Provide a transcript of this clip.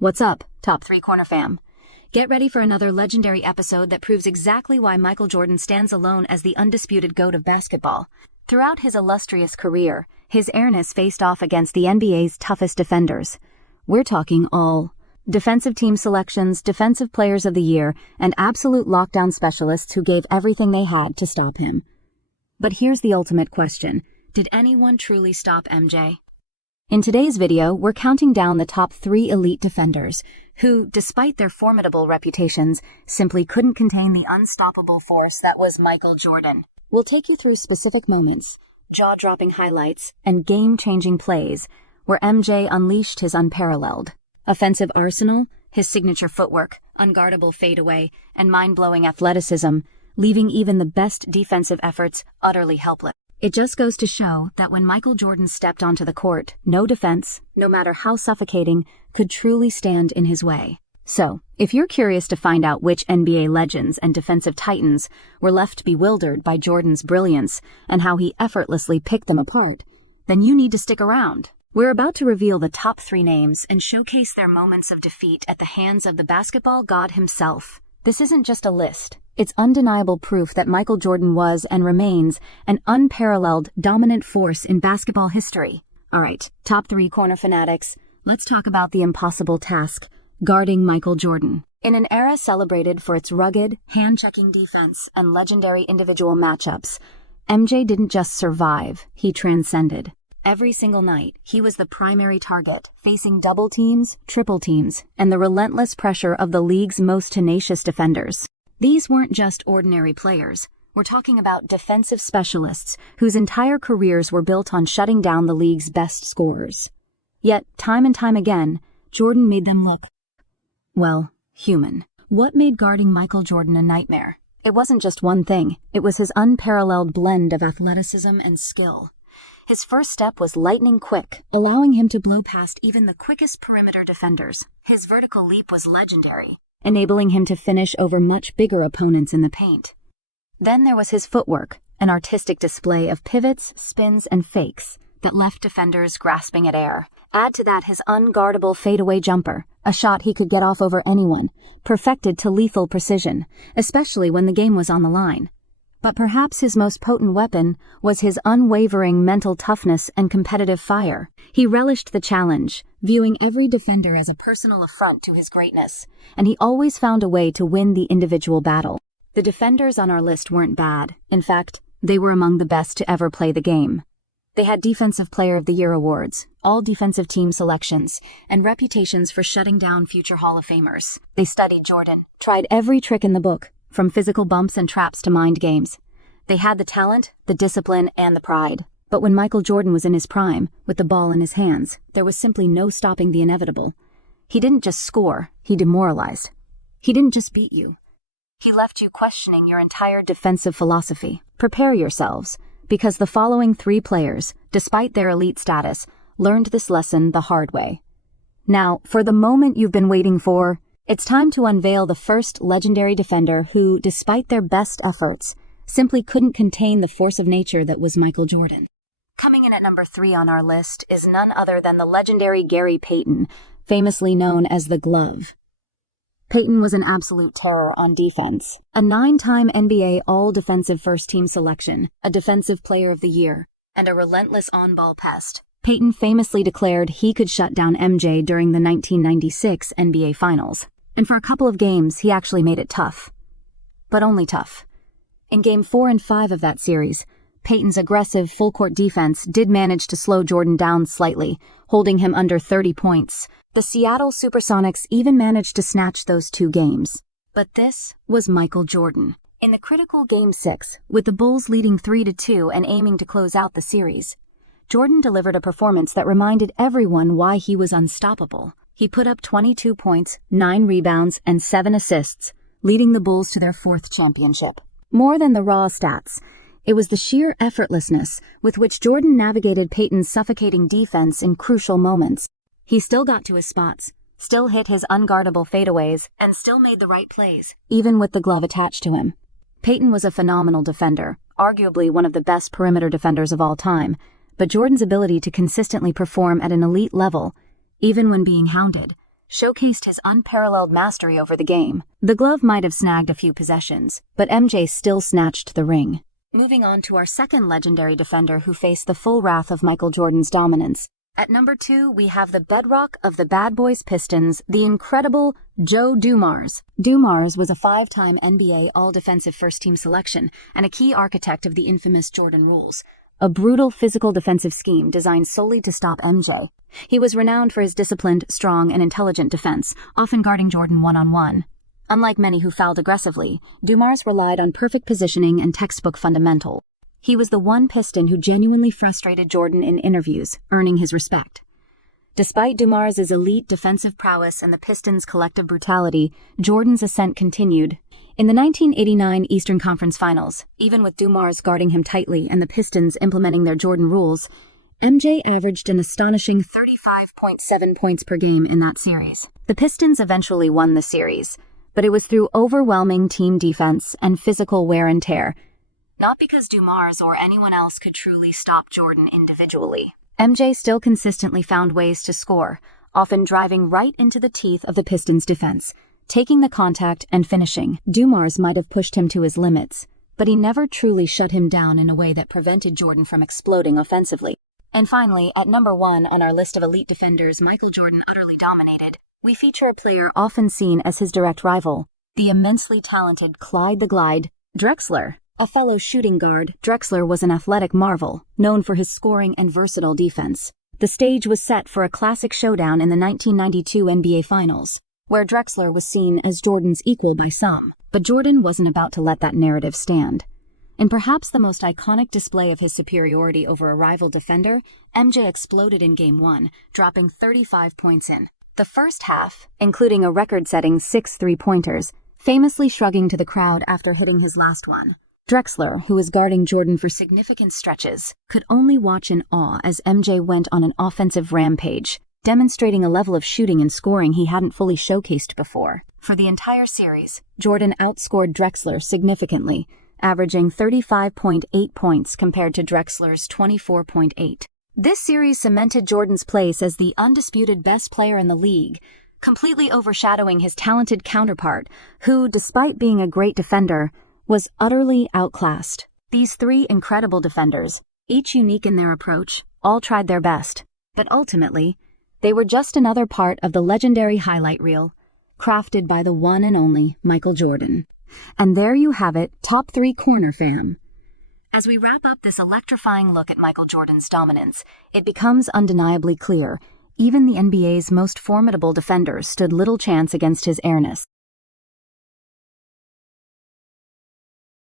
What's up, Top 3 Corner fam? Get ready for another legendary episode that proves exactly why Michael Jordan stands alone as the undisputed GOAT of basketball. Throughout his illustrious career, his airness faced off against the NBA's toughest defenders. We're talking all defensive team selections, defensive players of the year, and absolute lockdown specialists who gave everything they had to stop him. But here's the ultimate question. Did anyone truly stop MJ? In today's video, we're counting down the top 3 elite defenders who, despite their formidable reputations, simply couldn't contain the unstoppable force that was Michael Jordan. We'll take you through specific moments, jaw-dropping highlights, and game-changing plays where MJ unleashed his unparalleled offensive arsenal, his signature footwork, unguardable fadeaway, and mind-blowing athleticism, leaving even the best defensive efforts utterly helpless. It just goes to show that when Michael Jordan stepped onto the court, no defense, no matter how suffocating, could truly stand in his way. So, if you're curious to find out which NBA legends and defensive titans were left bewildered by Jordan's brilliance and how he effortlessly picked them apart, then you need to stick around. We're about to reveal the top 3 names and showcase their moments of defeat at the hands of the basketball god himself. This isn't just a list. It's undeniable proof that Michael Jordan was and remains an unparalleled, dominant force in basketball history. All right, top 3 corner fanatics, let's talk about the impossible task, guarding Michael Jordan. In an era celebrated for its rugged, hand-checking defense and legendary individual matchups, MJ didn't just survive, he transcended. Every single night, he was the primary target, facing double teams, triple teams, and the relentless pressure of the league's most tenacious defenders. These weren't just ordinary players. We're talking about defensive specialists whose entire careers were built on shutting down the league's best scorers. Yet, time and time again, Jordan made them look, well, human. What made guarding Michael Jordan a nightmare? It wasn't just one thing. It was his unparalleled blend of athleticism and skill. His first step was lightning quick, allowing him to blow past even the quickest perimeter defenders. His vertical leap was legendary, enabling him to finish over much bigger opponents in the paint. Then there was his footwork, an artistic display of pivots, spins, and fakes that left defenders grasping at air. Add to that his unguardable fadeaway jumper, a shot he could get off over anyone, perfected to lethal precision, especially when the game was on the line. But perhaps his most potent weapon was his unwavering mental toughness and competitive fire. He relished the challenge, viewing every defender as a personal affront to his greatness, and he always found a way to win the individual battle. The defenders on our list weren't bad. In fact, they were among the best to ever play the game. They had Defensive Player of the Year awards, all defensive team selections, and reputations for shutting down future Hall of Famers. They studied Jordan, tried every trick in the book, from physical bumps and traps to mind games. They had the talent, the discipline, and the pride. But when Michael Jordan was in his prime, with the ball in his hands, there was simply no stopping the inevitable. He didn't just score, he demoralized. He didn't just beat you. He left you questioning your entire defensive philosophy. Prepare yourselves, because the following 3 players, despite their elite status, learned this lesson the hard way. Now, for the moment you've been waiting for, it's time to unveil the first legendary defender who, despite their best efforts, simply couldn't contain the force of nature that was Michael Jordan. Coming in at number 3 on our list is none other than the legendary Gary Payton, famously known as the Glove. Payton was an absolute terror on defense, a 9-time NBA All-Defensive First-Team selection, a Defensive Player of the Year, and a relentless on-ball pest. Payton famously declared he could shut down MJ during the 1996 NBA Finals. And for a couple of games, he actually made it tough. But only tough. In Game 4 and 5 of that series, Payton's aggressive full-court defense did manage to slow Jordan down slightly, holding him under 30 points. The Seattle Supersonics even managed to snatch those 2 games. But this was Michael Jordan. In the critical Game 6, with the Bulls leading 3-2 and aiming to close out the series, Jordan delivered a performance that reminded everyone why he was unstoppable. He put up 22 points, 9 rebounds, and 7 assists, leading the Bulls to their 4th championship. More than the raw stats, it was the sheer effortlessness with which Jordan navigated Payton's suffocating defense in crucial moments. He still got to his spots, still hit his unguardable fadeaways, and still made the right plays, even with the glove attached to him. Payton was a phenomenal defender, arguably one of the best perimeter defenders of all time, but Jordan's ability to consistently perform at an elite level, even when being hounded, showcased his unparalleled mastery over the game. The glove might have snagged a few possessions, but MJ still snatched the ring. Moving on to our second legendary defender who faced the full wrath of Michael Jordan's dominance. At number 2, we have the bedrock of the Bad Boys Pistons, the incredible Joe Dumars. Dumars was a 5-time NBA All-Defensive First-Team selection and a key architect of the infamous Jordan rules, a brutal physical defensive scheme designed solely to stop MJ. He was renowned for his disciplined, strong, and intelligent defense, often guarding Jordan one-on-one. Unlike many who fouled aggressively, Dumars relied on perfect positioning and textbook fundamentals. He was the one Piston who genuinely frustrated Jordan in interviews, earning his respect. Despite Dumars' elite defensive prowess and the Pistons' collective brutality, Jordan's ascent continued. In the 1989 Eastern Conference Finals, even with Dumars guarding him tightly and the Pistons implementing their Jordan rules, MJ averaged an astonishing 35.7 points per game in that series. The Pistons eventually won the series, but it was through overwhelming team defense and physical wear and tear, not because Dumars or anyone else could truly stop Jordan individually. MJ still consistently found ways to score, often driving right into the teeth of the Pistons' defense, taking the contact and finishing. Dumars might have pushed him to his limits, but he never truly shut him down in a way that prevented Jordan from exploding offensively. And finally, at number 1 on our list of elite defenders Michael Jordan utterly dominated, we feature a player often seen as his direct rival, the immensely talented Clyde the Glide Drexler. A fellow shooting guard, Drexler was an athletic marvel, known for his scoring and versatile defense. The stage was set for a classic showdown in the 1992 NBA Finals, where Drexler was seen as Jordan's equal by some. But Jordan wasn't about to let that narrative stand. In perhaps the most iconic display of his superiority over a rival defender, MJ exploded in Game 1, dropping 35 points in the first half, including a record-setting 6 three-pointers, famously shrugging to the crowd after hitting his last one. Drexler, who was guarding Jordan for significant stretches, could only watch in awe as MJ went on an offensive rampage, demonstrating a level of shooting and scoring he hadn't fully showcased before. For the entire series, Jordan outscored Drexler significantly, averaging 35.8 points compared to Drexler's 24.8. This series cemented Jordan's place as the undisputed best player in the league, completely overshadowing his talented counterpart, who, despite being a great defender, was utterly outclassed. These 3 incredible defenders, each unique in their approach, all tried their best, but ultimately, they were just another part of the legendary highlight reel, crafted by the one and only Michael Jordan. And there you have it, top 3 Corner Fam. As we wrap up this electrifying look at Michael Jordan's dominance, it becomes undeniably clear, even the NBA's most formidable defenders stood little chance against his airness.